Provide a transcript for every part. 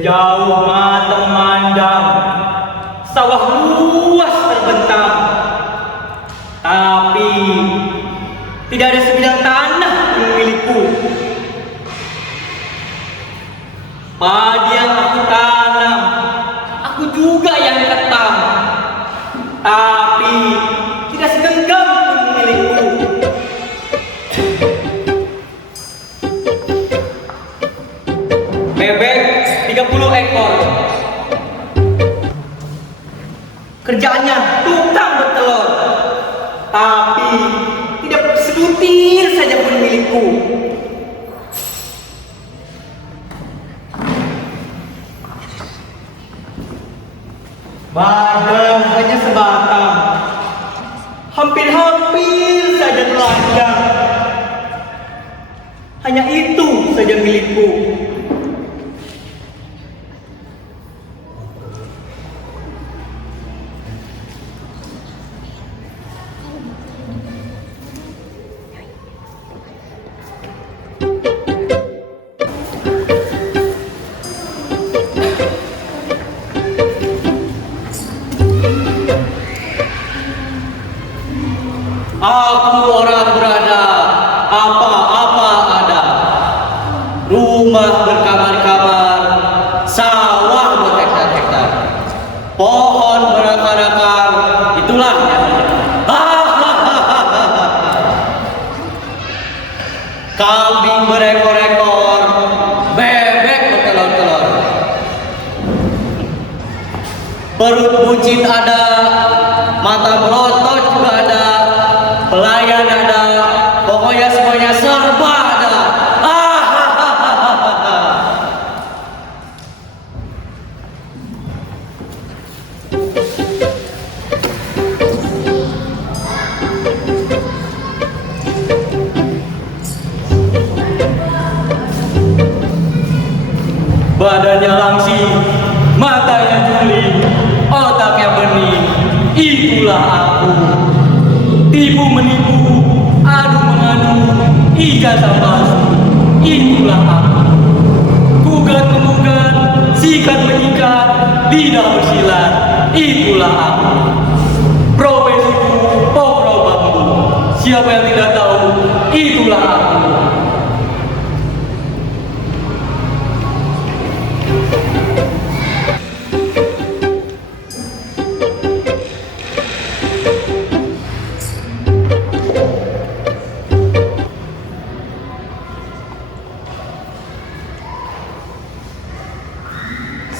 Sejauh mata memandang, sawah luas terbentang, tapi tidak ada sebidang tanah milikku. Padi yang aku tanam, aku juga yang ketam, tapi tidak segenggam pun milikku. Bebek 30 ekor, kerjaannya tukang bertelur, tapi tidak sebutir saja pun milikku. Badan hanya sebatang, hampir-hampir saja telanjang. Hanya itu saja milikku. Aku orang berada, apa-apa ada. Rumah berkamar-kamar, sawah berhektar-hektar, pohon berakar-akar, itulah yang kambing berekor-ekor, bebek bertelur-telur. Perut buncit ada, mata berotot juga ada, pelayan ada, pokoknya semuanya serba ada. Badannya langsing, matanya juli, otaknya bening, itulah aku. Tipu menipu, adu mengadu, ijazah palsu, itulah aku. Gugat menggugat, sikat mengikat, lidah bersilat, itulah aku. Profesiku pokro bambu, siapa yang tidak tahu, itulah aku.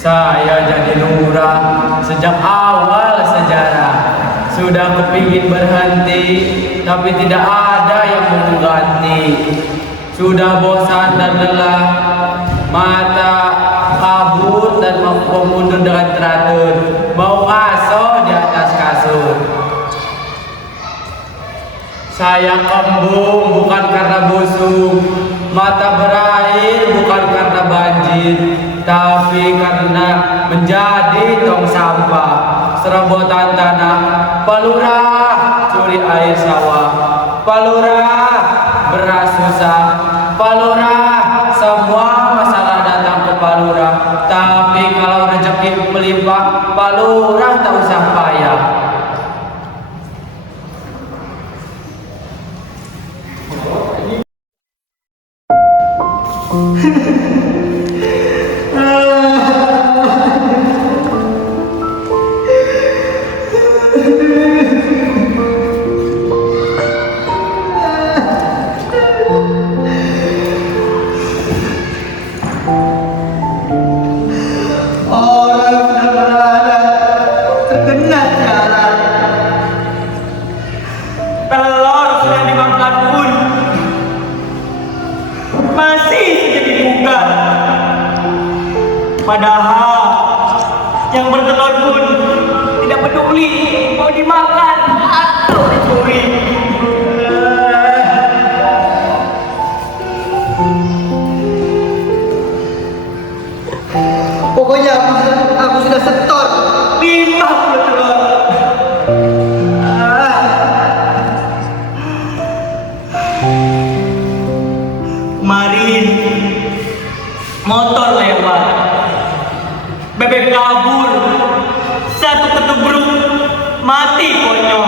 Saya jadi lurah sejak awal sejarah. Sudah kepingin berhenti, tapi tidak ada yang mengganti. Sudah bosan dan lelah, mata kabut dan mundur dengan teratur. Mau ngaso di atas kasur. Saya kembung bukan karena busuk, mata berair bukan karena banjir, tapi karena menjadi tong sampah, serobotan tanah. Palurah curi air sawah, palurah beras susah, palurah semua masalah datang ke palurah. Tapi kalau rezeki melimpah, palurah tak usah payah. Padahal yang bertelur pun tidak peduli mau dimakan atau dicuri. Pokoknya aku sudah setor 50 telur. Kemarin motor lewat, bebek kabur, satu ketubruk mati konyol.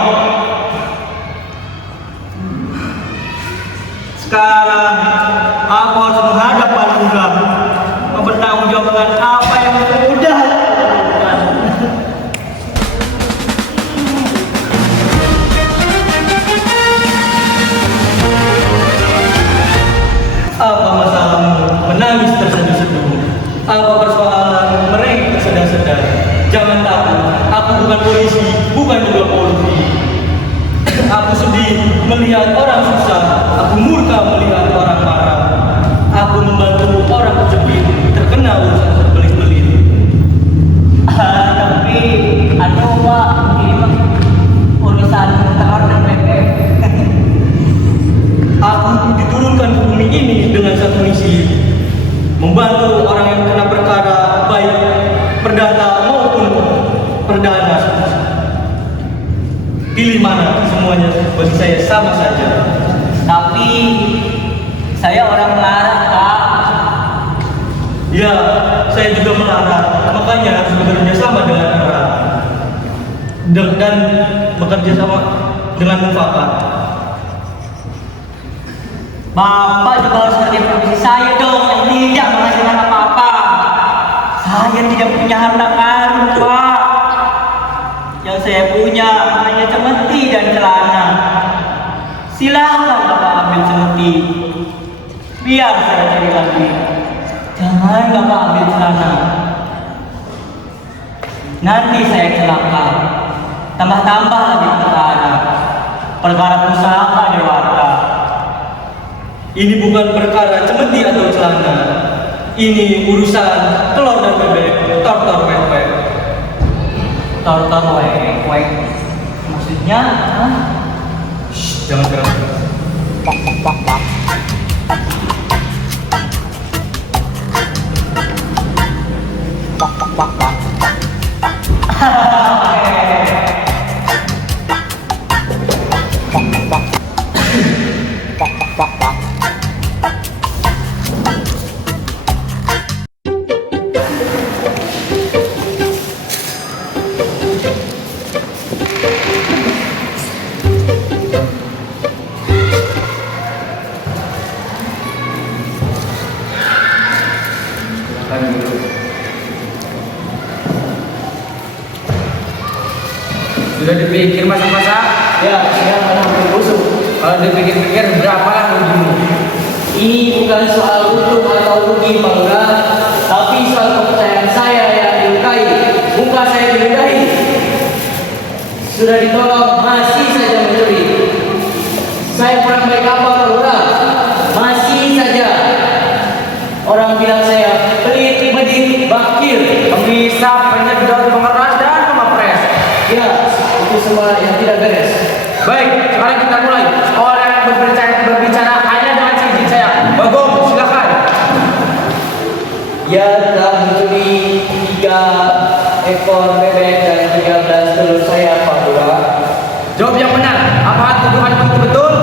Sekarang aku harus menghadap Pak Lurah, mempertanggungjawabkan apa yang sudah lakukan. Apa masalahmu menangis terseduh-seduh? Apa persoalan mereka tersedak-sedak? Jangan takut, aku bukan polisi, bukan juga polisi. Aku sedih melihat orang susah, aku murka melihat orang marah. Aku membantu orang kejepit, terkena urusan terbelit-belit. Tapi, aduh Pak, ini mah urusan telur dan bebek. Aku diturunkan ke bumi ini dengan satu misi, membantu orang yang kena perkara, baik perdata maupun perdana. Pilih mana, semuanya bagi saya sama saja. Tapi saya orang melarat, Pak. Ya, saya juga melarat. Makanya harus bekerja sama dengan erat dan bekerja sama dengan mufakat. Bapak juga harus ngerti profesi saya dong, yang tidak menghasilkan apa-apa. Saya tidak punya harta karun, Pak. Yang saya punya hanya cemeti dan celana. Silakan Bapak ambil cemeti, biar saya cari lagi. Jangan Bapak ambil celana, nanti saya celaka. Tambah-tambah lagi perkara pusaka dewata. Ini bukan perkara cemeti atau celana. Ini urusan telur dan bebek, tor-tor wek-wek. Tor-tor wek-wek. Maksudnya, hah? Shh, jangan keras. Sudah dipikir masa-masa? Ya, saya pernah berbusuk. Kalau dipikir-pikir berapa lah rugimu? Ini bukan soal untung atau rugi, Pak Lurah, tapi soal kepercayaan saya yang dilukai. Muka saya diludahi. Sudah ditolong, masih saja mencuri. Saya kurang baik apa, Pak Lurah? Masih saja. Orang bilang saya pelit, medit, bakir, Penghisap, penyedot, pengeras, dan pengepres. ya, itu semua yang tidak beres. Baik, sekarang kita mulai. Orang yang berbicara hanya dengan izin saya. Bagong, silakan. Ya, telah mencuri 3 ekor bebek dan 13 telur saya, Pak Lurah. Jawab yang benar. Apa tuduhan itu betul?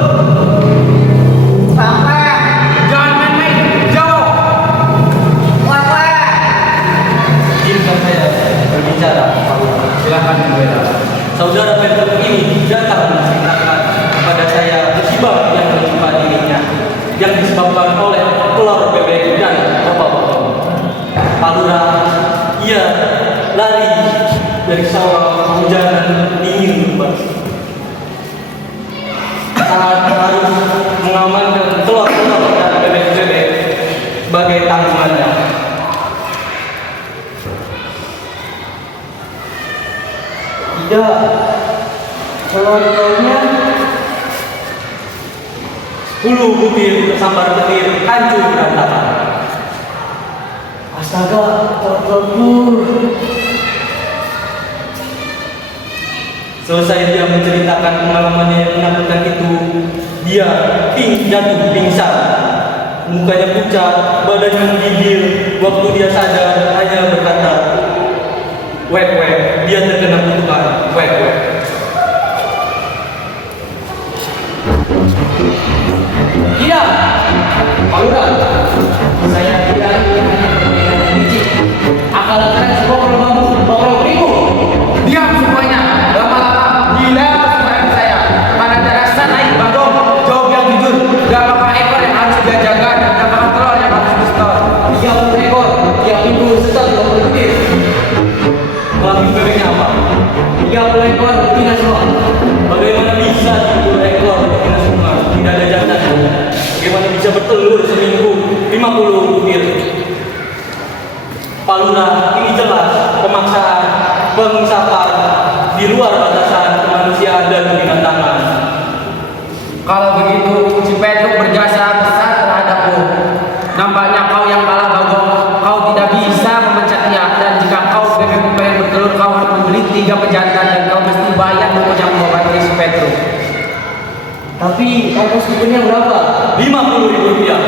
Jangan main-main. Jawab. Izinkan saya berbicara, Pak Lurah. Silakan membela. Saudara Petruk ini datang menceritakan kepada saya musibah yang menimpa dirinya yang disebabkan oleh telur bebek dan bapak-bapak. Pak Lurah, ia lari dari sawah hujan dingin, Pak. Saat harus mengamankan telur-telur dan bebek-bebek sebagai tanggungannya. Tidak, telur-telurnya 10 butir sambar petir hancur berantakan. Astaga, telur-telur. Selesai dia menceritakan pengalamannya yang menakutkan itu, dia jatuh pingsan. Mukanya pucat, badannya menggigil. Waktu dia sadar, hanya berkata, "Wek-wek." Dia terkena kutukan, wek-wek. Tidak, Pak Lurah. Saya tidak ingin hanya perbedaan licik. Akal keras sebuah Paluna, ini jelas pemaksaan, pengusapan di luar batasan kemanusiaan dan kebinatangan. Kalau begitu, si Petruk berjasa besar terhadapku. Nampaknya kau yang kalah Bagong. Kau tidak bisa memecatnya. Dan jika kau bebek pengen bertelur, kau harus membeli 3 pejantan dan kau mesti bayar buku yang mengobati si Petruk. Tapi ongkos bukunya berapa? 50.000 rupiah.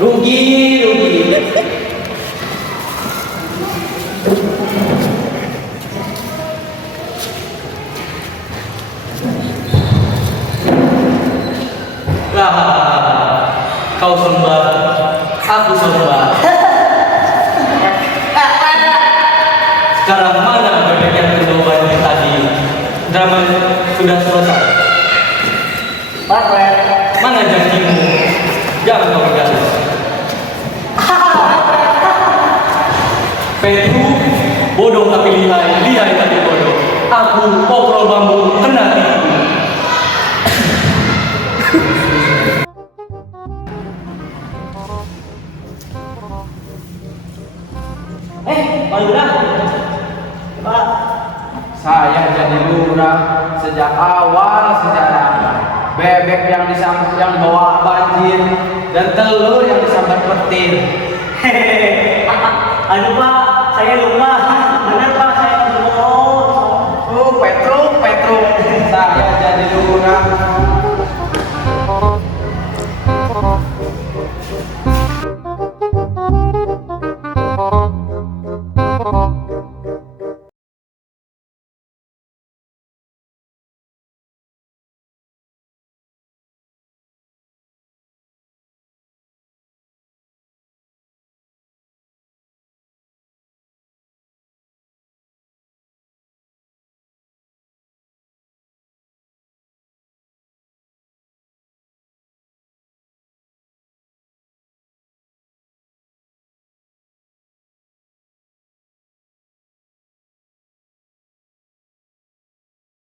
Rugi. Lah, kau sembah, aku sembah. Sekarang mana bebek yang kedua ini tadi? Drama sudah selesai. Mana janjimu? Jangan kau bergaris. Petru, bodoh tapi lihai tapi bodoh. Aku pokrol bambu kena tipu. Palura. Pak. Saya jadi lurah sejak awal sejarah. Bebek yang dibawa banjir dan telur yang disambar petir. Aduh Pak, saya lupa.